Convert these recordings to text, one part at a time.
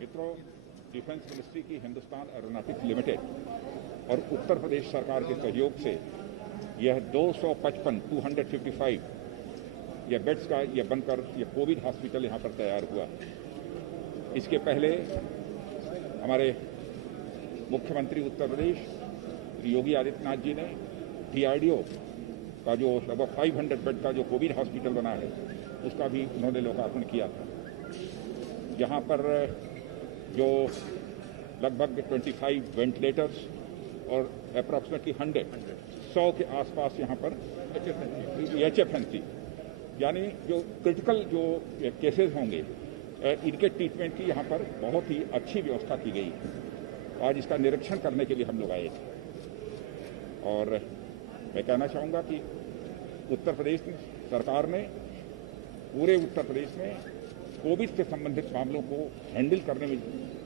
मित्रों, defence ministry की Hindustan aeronautics limited और उत्तर प्रदेश सरकार के सहयोग से यह 255 यह बेड्स का यह बनकर यह कोविड हॉस्पिटल यहाँ पर तैयार हुआ। इसके पहले हमारे मुख्यमंत्री उत्तर प्रदेश श्री योगी आदित्यनाथ जी ने DRDO का जो लगभग 500 बेड का जो कोविड हॉस्पिटल बना है उसका भी उन्होंने लोकार्पण किया था। यहाँ पर जो लगभग 25 वेंटिलेटर्स और अप्रॉक्सीमेटली 100 के आसपास यहाँ पर HFNC यानी जो क्रिटिकल जो केसेस होंगे इनके ट्रीटमेंट की यहाँ पर बहुत ही अच्छी व्यवस्था की गई है। आज इसका निरीक्षण करने के लिए हम लोग आए थे और मैं कहना चाहूँगा कि उत्तर प्रदेश सरकार ने पूरे उत्तर प्रदेश में कोविड से संबंधित मामलों को हैंडल करने में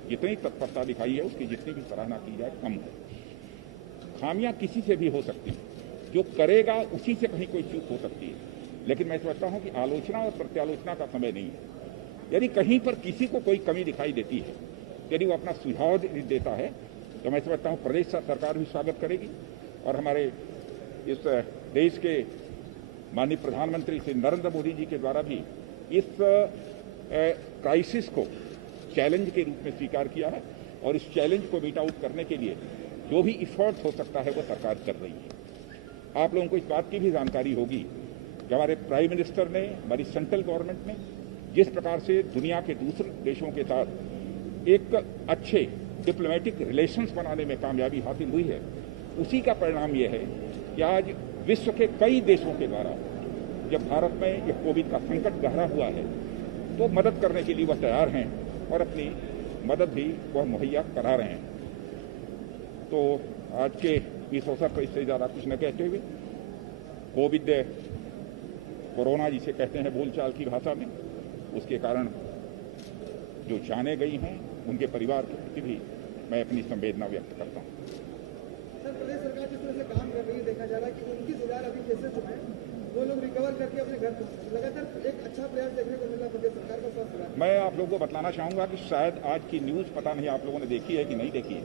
जितनी तत्परता दिखाई है उसकी जितनी भी सराहना की जाए कम है। खामियां किसी से भी हो सकती है, जो करेगा उसी से कहीं कोई चूक हो सकती है, लेकिन मैं समझता हूं कि आलोचना और प्रत्यालोचना का समय नहीं है। यदि कहीं पर किसी को कोई कमी दिखाई देती है, यदि वो अपना सुझाव देता है तो मैं समझता हूं प्रदेश सरकार भी स्वागत करेगी और हमारे इस देश के माननीय प्रधानमंत्री श्री नरेंद्र मोदी जी के द्वारा भी इस क्राइसिस को चैलेंज के रूप में स्वीकार किया है और इस चैलेंज को मीट आउट करने के लिए जो भी इफर्ट हो सकता है वो सरकार कर रही है। आप लोगों को इस बात की भी जानकारी होगी कि हमारे प्राइम मिनिस्टर ने, हमारी सेंट्रल गवर्नमेंट ने जिस प्रकार से दुनिया के दूसरे देशों के साथ एक अच्छे डिप्लोमेटिक रिलेशंस बनाने में कामयाबी हासिल हुई है, उसी का परिणाम यह है कि आज विश्व के कई देशों के द्वारा जब भारत में यह कोविड का संकट गहरा हुआ है तो मदद करने के लिए वह तैयार हैं और अपनी मदद भी वह मुहैया करा रहे हैं। तो आज के इस अवसर पर इससे ज़्यादा कुछ न कहते हुए कोविड कोरोना जिसे कहते हैं बोलचाल की भाषा में, उसके कारण जो जाने गई हैं उनके परिवार के प्रति भी मैं अपनी संवेदना व्यक्त करता हूँ। सर, प्रदेश सरकार जिस तरह से काम कर रही है, देखा जा रहा है कि 29,000 अभी केसेस जो हैं वो लोग रिकवर करके अपने घर लगातार एक अच्छा प्रयास देखने को मिल रहा है प्रदेश सरकार का स्वास्थ्य विभाग। मैं आप लोगों को बतलाना चाहूंगा कि शायद आज की न्यूज पता नहीं आप लोगों ने देखी है कि नहीं देखी है,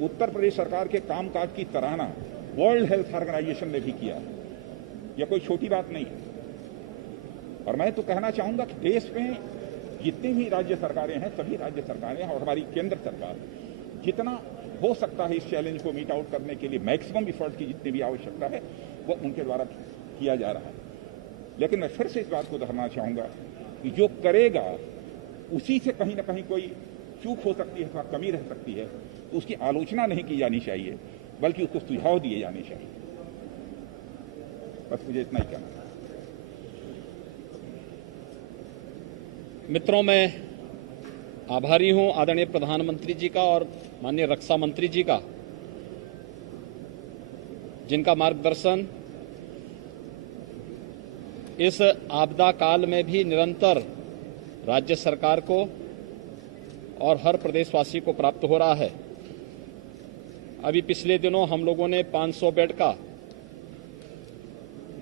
उत्तर प्रदेश सरकार के कामकाज की सराहना वर्ल्ड हेल्थ ऑर्गेनाइजेशन ने भी किया है। यह कोई छोटी बात नहीं है और मैं तो कहना चाहूंगा कि देश में जितनी भी राज्य सरकारें हैं, सभी राज्य सरकारें और हमारी केंद्र सरकार जितना हो सकता है इस चैलेंज को मीट आउट करने के लिए मैक्सिमम इफर्ट की जितनी भी आवश्यकता है वो उनके द्वारा किया जा रहा है। लेकिन मैं फिर से इस बात को दोहराना चाहूंगा कि जो करेगा उसी से कहीं ना कहीं कोई चूक हो सकती है अथवा कमी रह सकती है, तो उसकी आलोचना नहीं की जानी चाहिए बल्कि उसको सुझाव दिए जाने चाहिए। बस मुझे इतना ही कहना है। मित्रों, मैं आभारी हूं आदरणीय प्रधानमंत्री जी का और माननीय रक्षा मंत्री जी का, जिनका मार्गदर्शन इस आपदा काल में भी निरंतर राज्य सरकार को और हर प्रदेशवासी को प्राप्त हो रहा है। अभी पिछले दिनों हम लोगों ने 500 बेड का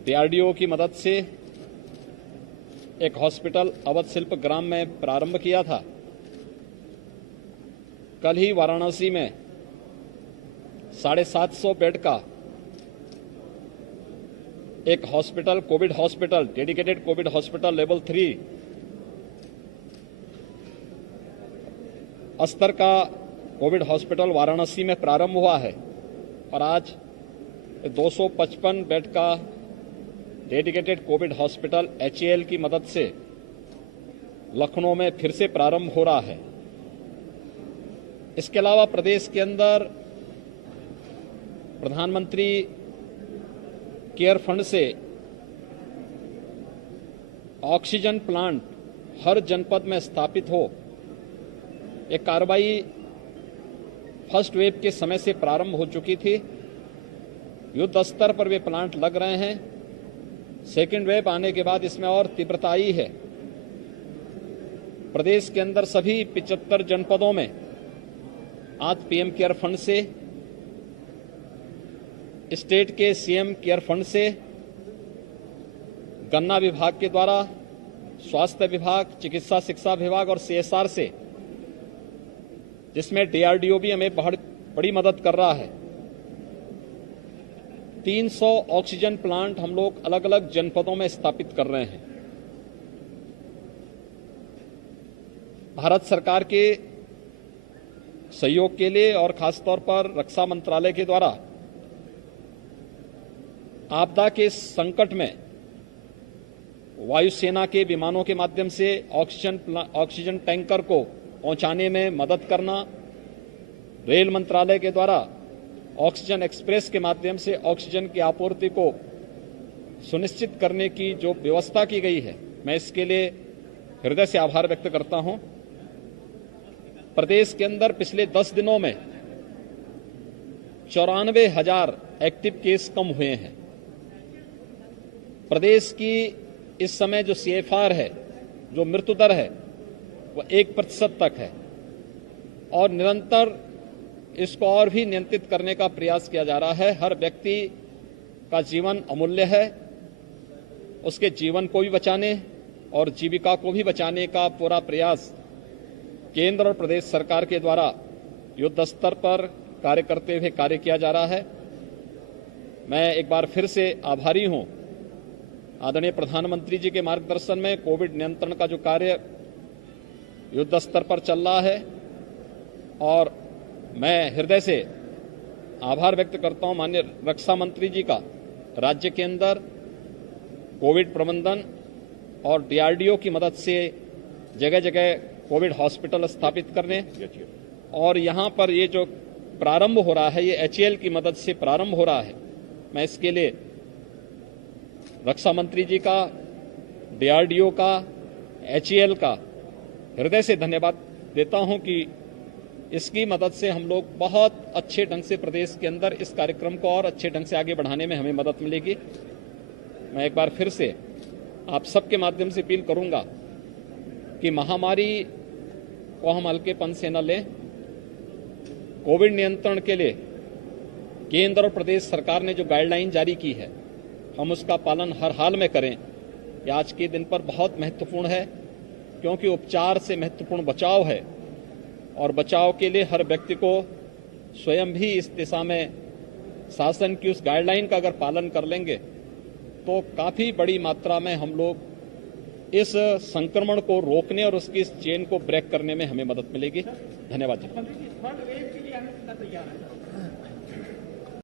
DRDO की मदद से एक हॉस्पिटल अवध शिल्प ग्राम में प्रारंभ किया था। कल ही वाराणसी में 750 बेड का एक hospital, Covid hospital, dedicated Covid hospital level 3 स्तर का कोविड हॉस्पिटल वाराणसी में प्रारंभ हुआ है और आज 255 बेड का डेडिकेटेड कोविड हॉस्पिटल HAL की मदद से लखनऊ में फिर से प्रारंभ हो रहा है। इसके अलावा प्रदेश के अंदर प्रधानमंत्री केयर फंड से ऑक्सीजन प्लांट हर जनपद में स्थापित हो, एक कार्रवाई फर्स्ट वेव के समय से प्रारंभ हो चुकी थी। युद्ध स्तर पर वे प्लांट लग रहे हैं। सेकेंड वेव आने के बाद इसमें और तीव्रता आई है। प्रदेश के अंदर सभी 75 जनपदों में आज PM केयर फंड से, स्टेट के CM केयर फंड से, गन्ना विभाग के द्वारा, स्वास्थ्य विभाग, चिकित्सा शिक्षा विभाग और CSR से जिसमें डीआरडीओ भी हमें बहुत बड़ी मदद कर रहा है। 300 ऑक्सीजन प्लांट हम लोग अलग अलग जनपदों में स्थापित कर रहे हैं। भारत सरकार के सहयोग के लिए और खासतौर पर रक्षा मंत्रालय के द्वारा आपदा के संकट में वायुसेना के विमानों के माध्यम से ऑक्सीजन टैंकर को पहुंचाने में मदद करना, रेल मंत्रालय के द्वारा ऑक्सीजन एक्सप्रेस के माध्यम से ऑक्सीजन की आपूर्ति को सुनिश्चित करने की जो व्यवस्था की गई है, मैं इसके लिए हृदय से आभार व्यक्त करता हूं। प्रदेश के अंदर पिछले 10 दिनों में 94,000 एक्टिव केस कम हुए हैं। प्रदेश की इस समय जो CFR है, जो मृत्यु दर है, वह 1% तक है और निरंतर इसको और भी नियंत्रित करने का प्रयास किया जा रहा है। हर व्यक्ति का जीवन अमूल्य है, उसके जीवन को भी बचाने और जीविका को भी बचाने का पूरा प्रयास केंद्र और प्रदेश सरकार के द्वारा युद्ध स्तर पर कार्य करते हुए कार्य किया जा रहा है। मैं एक बार फिर से आभारी हूं आदरणीय प्रधानमंत्री जी के मार्गदर्शन में कोविड नियंत्रण का जो कार्य युद्ध स्तर पर चल रहा है, और मैं हृदय से आभार व्यक्त करता हूं माननीय रक्षा मंत्री जी का, राज्य के अंदर कोविड प्रबंधन और डीआरडीओ की मदद से जगह जगह कोविड हॉस्पिटल स्थापित करने, और यहां पर ये जो प्रारंभ हो रहा है ये HAL की मदद से प्रारंभ हो रहा है। मैं इसके लिए रक्षा मंत्री जी का, डीआरडीओ का, HAL का हृदय से धन्यवाद देता हूं कि इसकी मदद से हम लोग बहुत अच्छे ढंग से प्रदेश के अंदर इस कार्यक्रम को और अच्छे ढंग से आगे बढ़ाने में हमें मदद मिलेगी। मैं एक बार फिर से आप सबके माध्यम से अपील करूंगा कि महामारी को हम हल्केपन से न लें। कोविड नियंत्रण के लिए केंद्र और प्रदेश सरकार ने जो गाइडलाइन जारी की है, हम उसका पालन हर हाल में करें। ये आज के दिन पर बहुत महत्वपूर्ण है, क्योंकि उपचार से महत्वपूर्ण बचाव है, और बचाव के लिए हर व्यक्ति को स्वयं भी इस दिशा में शासन की उस गाइडलाइन का अगर पालन कर लेंगे तो काफी बड़ी मात्रा में हम लोग इस संक्रमण को रोकने और उसकी इस चेन को ब्रेक करने में हमें मदद मिलेगी। धन्यवाद जी।